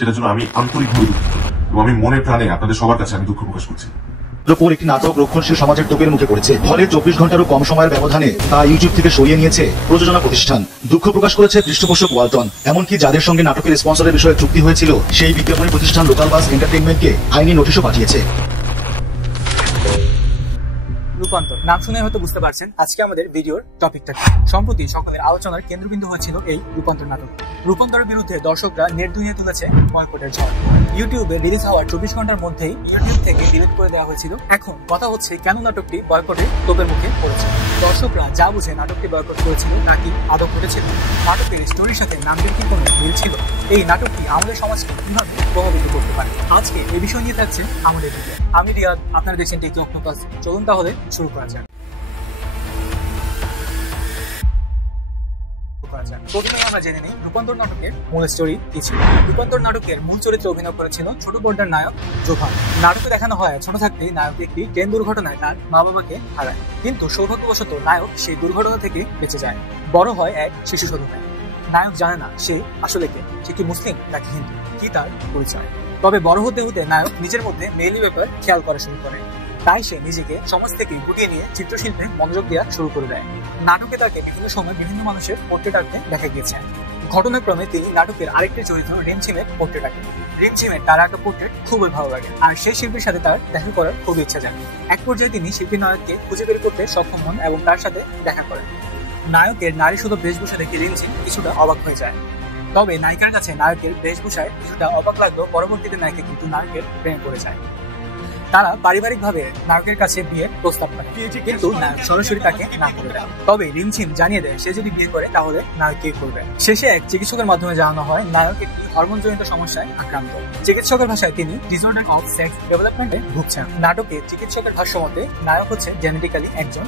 সেটার জন্য আমি আন্তরিকভাবে দুঃখিত এবং আমি মনে প্রাণে আপনাদের সবার কাছে আমি দুঃখ প্রকাশ করছি। উপর একটি নাটক রক্ষণশীল সমাজের তোপের মুখে পড়েছে। ফলে 24 ঘন্টারও কম সময়ের ব্যবধানে তা ইউটিউব থেকে সরিয়ে নিয়েছে প্রযোজনা প্রতিষ্ঠান। দুঃখ প্রকাশ করেছে পৃষ্ঠপোষক ওয়ালটন। এমনকি যাদের সঙ্গে নাটকের স্পন্সরের বিষয়ে চুক্তি হয়েছিল সেই বিজ্ঞাপনী প্রতিষ্ঠান লোকাল বাস এন্টারটেইনমেন্টকে আইনি নোটিশও পাঠিয়েছে। রূপান্তর নাম শুনে হয়তো বুঝতে পারছেন আজকে আমাদের ভিডিওর টপিকটা কি। সম্প্রতি সকলের আলোচনার কেন্দ্রবিন্দু হয়েছিল এই রূপান্তর নাটক। রূপান্তরের বিরুদ্ধে দর্শকরা নেট দুনিয়ে তুলেছে বয়কটের ঝড়। ইউটিউবে রিলিজ হওয়ার 24 ঘন্টার মধ্যেই ইউটিউব থেকে ডিলিট করে দেওয়া হয়েছিল। এখন কথা হচ্ছে কেন নাটকটি বয়কটের তোপের মুখে পড়েছে। দর্শকরা যা বুঝে নাটকটি বয়কট করেছিল তা কি আদৌ ঘটেছিল? নাটকের স্টোরির সাথে নামটির কি কোনো মিল ছিল? এই নাটকটি আমাদের সমাজকে কিভাবে প্রভাবিত করতে পারে, আজকে এই বিষয় নিয়ে থাকছে আমাদের ভিডিও। আমি রিয়াদ, আপনারা দেখছেন টেক অক্টোপাস। চলুন তাহলে শুরু করা যাক। প্রথমে আমরা জেনে নিই রূপান্তর নাটকের মূল স্টোরি কি ছিল। রূপান্তর নাটকের মূল চরিত্রে অভিনয় করেছিল ছোট পর্দার নায়ক জোভান। নাটকে দেখানো হয় ছোট থাকতেই নায়ক একটি ট্রেন দুর্ঘটনায় তার মা বাবাকে হারায়, কিন্তু সৌভাগ্যবশত নায়ক সেই দুর্ঘটনা থেকে বেঁচে যায়। বড় হয় এক শিশু সন্তান। নায়ক জানে না সে আসলে কে, সে কি মুসলিম নাকি হিন্দু, কি তার পরিচয়। তবে বড় হতে হতে নায়ক নিজের মধ্যে মেইলি ব্যাপার খেয়াল করা শুরু করে। তাই সে নিজেকে সমাজ থেকে গুটিয়ে নিয়ে চিত্রশিল্পে মনোযোগ দেওয়া শুরু করে দেয়। নাটকে তাকে বিভিন্ন সময় বিভিন্ন মানুষের পোর্ট্রেট আঁকতে দেখা গিয়েছে। ঘটনাক্রমে তিনি নাটকের আরেকটি চরিত্র রিমঝিমের পোর্ট্রেট আঁকেন। রিমঝিমের তার একটা পোর্ট্রেট খুবই ভালো লাগে, আর সেই শিল্পীর সাথে তার দেখা করার খুব ইচ্ছা জাগে। এক পর্যায়ে তিনি শিল্পী নায়ককে খুঁজে বের করতে সক্ষম হন এবং তার সাথে দেখা করেন। নায়কের নারী শুধু বেশভূষা দেখে রিমঝিম কিছুটা অবাক হয়ে যায়। তবে নায়িকার কাছে নায়কের বেশভূষায় কিছুটা অবাক লাগলেও পরবর্তীতে নায়িকা কিন্তু নায়কের প্রেমে পড়ে যায়। তারা পারিবারিকভাবে নায়কের কাছে বিয়ের প্রস্তাব করে, কিন্তু নায়ক সরাসরি তাকে না করে দেয়। তবে রিমঝিম জানিয়ে দেয় সে যদি বিয়ে করে তাহলে নায়ক কি করবে। শেষে এক চিকিৎসকের মাধ্যমে জানানো হয় নায়ক একটি হরমোনজনিত সমস্যায় আক্রান্ত। চিকিৎসকের ভাষায় তিনি ডিসঅর্ডার অফ সেক্স ডেভেলপমেন্টে ভুগছেন। নাটকে চিকিৎসকের ভাষ্যমতে নায়ক হচ্ছে জেনেটিক্যালি একজন।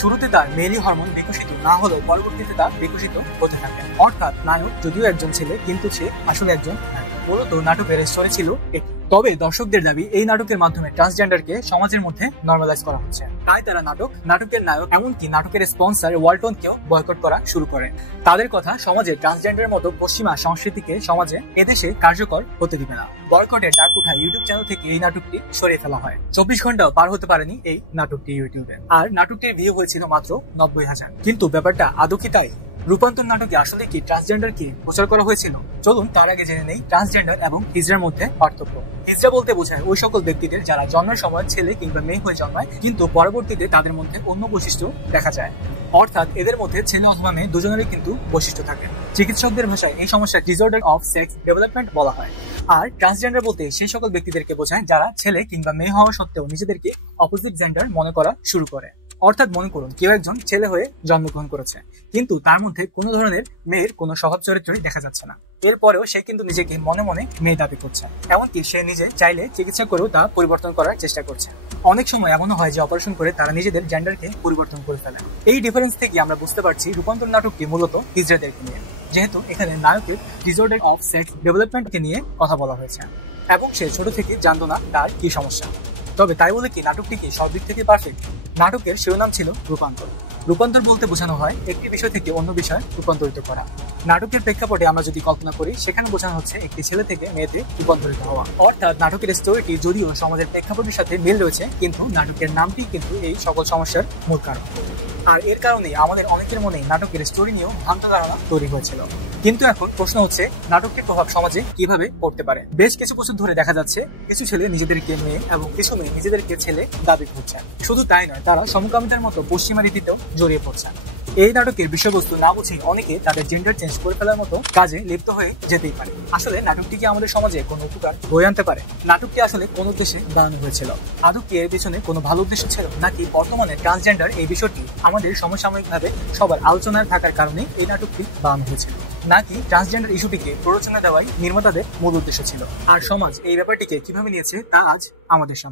শুরুতে তার মেলি হরমোন বিকশিত না হলেও পরবর্তীতে তা বিকশিত হতে থাকে। অর্থাৎ নায়ক যদিও একজন ছেলে, কিন্তু সে আসলে একজন নায়ক। মূলত নাটকের স্টোরি ছিল এটি। তবে দর্শকদের দাবি এই নাটকের মাধ্যমে ট্রান্সজেন্ডারকে সমাজের মধ্যে নর্মালাইজ করা হচ্ছে। তাই তারা নাটকের নায়ক এমনকি নাটকের স্পন্সর ওয়ালটনকেও বয়কট করা শুরু করে। তাদের কথা, সমাজে ট্রান্সজেন্ডারের মতো পশ্চিমা সংস্কৃতিকে সমাজে এদেশে কার্যকর হতে দিবে না। বয়কটের ডাক উঠায় ইউটিউব চ্যানেল থেকে এই নাটকটি সরিয়ে ফেলা হয়। 24 ঘন্টাও পার হতে পারেনি এই নাটকটি ইউটিউবে, আর নাটকটির ভিউ হয়েছিল মাত্র 90,000। কিন্তু ব্যাপারটা আদৌ কি তাই? রূপান্তর নাটকে আসলে কি ট্রান্সজেন্ডারকে প্রচার করা হয়েছিল? চলুন তার আগে জেনে নেই ট্রান্সজেন্ডার এবং হিজড়ার মধ্যে পার্থক্য। হিজড়া বলতে বোঝায় ওই সকল ব্যক্তিদের যারা জন্মের সময় ছেলে কিংবা মেয়ে হয়ে জন্মায়, কিন্তু পরবর্তীতে তাদের মধ্যে অন্য বৈশিষ্ট্য দেখা যায়। অর্থাৎ এদের মধ্যে ছেলে অথবা মেয়ে দুজনেরই কিন্তু বৈশিষ্ট্য থাকে। চিকিৎসকদের ভাষায় এই সমস্যা ডিসঅর্ডার অফ সেক্স ডেভেলপমেন্ট বলা হয়। আর ট্রান্সজেন্ডার বলতে সেই সকল ব্যক্তিদেরকে বোঝায় যারা ছেলে কিংবা মেয়ে হওয়া সত্ত্বেও নিজেদেরকে অপোজিট জেন্ডার মনে করা শুরু করে। অর্থাৎ মনে করুন কেউ একজন ছেলে হয়ে জন্মগ্রহণ করেছে, কিন্তু তার মধ্যে কোনো ধরনের মেয়ের কোনো স্বভাব চরিত্রই দেখা যাচ্ছে না। এরপরেও সে কিন্তু নিজেকে মনে মনে মেয়ে দাবি করছে। এমনকি সে নিজে চাইলে চিকিৎসা করেও তা পরিবর্তন করার চেষ্টা করছে। অনেক সময় এমনও হয় যে অপারেশন করে তারা নিজেদের জেন্ডারকে পরিবর্তন করে ফেলে। এই ডিফারেন্স থেকে আমরা বুঝতে পারছি রূপান্তর নাটকটি মূলত হিজড়াদেরকে নিয়ে, যেহেতু এখানে নায়কের ডিসঅর্ডার অফ সেক্স ডেভেলপমেন্টকে নিয়ে কথা বলা হয়েছে এবং সে ছোট থেকে জানতো না তার কি সমস্যা। তবে তাই বলে কি নাটকটি কি সব দিক থেকে পারফেক্ট? নাটকের শিরোনাম ছিল রূপান্তর। রূপান্তর বলতে বোঝানো হয় একটি বিষয় থেকে অন্য বিষয় রূপান্তরিত করা। নাটকের প্রেক্ষাপটে আমরা যদি কল্পনা করি, সেখানে বোঝানো হচ্ছে একটি ছেলে থেকে মেয়েতে রূপান্তরিত হওয়া। অর্থাৎ নাটকের স্টোরিটি যদিও সমাজের প্রেক্ষাপটের সাথে মিল রয়েছে, কিন্তু নাটকের নামটি কিন্তু এই সকল সমস্যার মূল কারণ। আর এর কারণে আমাদের অনেকের মনে নাটকের স্টোরি নিয়েও ভ্রান্ত ধারণা তৈরি হয়েছিল। কিন্তু এখন প্রশ্ন হচ্ছে নাটকটির প্রভাব সমাজে কিভাবে পড়তে পারে। বেশ কিছু বছর ধরে দেখা যাচ্ছে কিছু ছেলে নিজেদেরকে মেয়ে এবং কিছু মেয়ে নিজেদেরকে ছেলে দাবি করছে। শুধু তাই নয়, তারা সমকামিতার মতো পশ্চিমা রীতিতেও জড়িয়ে পড়ছে। এই নাটকের বিষয়বস্তু না বুঝে অনেকে তাদের জেন্ডার চেঞ্জ করে ফেলার মতো কাজে লিপ্ত হয়ে যেতেই পারে। আসলে নাটকটি কি আমাদের সমাজে কোনো উপকার বয়ে আনতে পারে? নাটকটি আসলে কোন উদ্দেশ্যে বানানো হয়েছিল? আদৌ কি এর পিছনে কোনো ভালো উদ্দেশ্য ছিল, নাকি বর্তমানে ট্রান্সজেন্ডার এই বিষয়টি আমাদের সমসাময়িকভাবে সবার আলোচনায় থাকার কারণে এই নাটকটি বানানো হয়েছিল, নাকি ট্রান্সজেন্ডার ইস্যুটিকে প্ররোচনা দেওয়াই নির্মাতাদের মূল উদ্দেশ্য ছিল? আর সমাজ এই ব্যাপারটিকে কিভাবে নিয়েছে তা আজ আমাদের সামনে।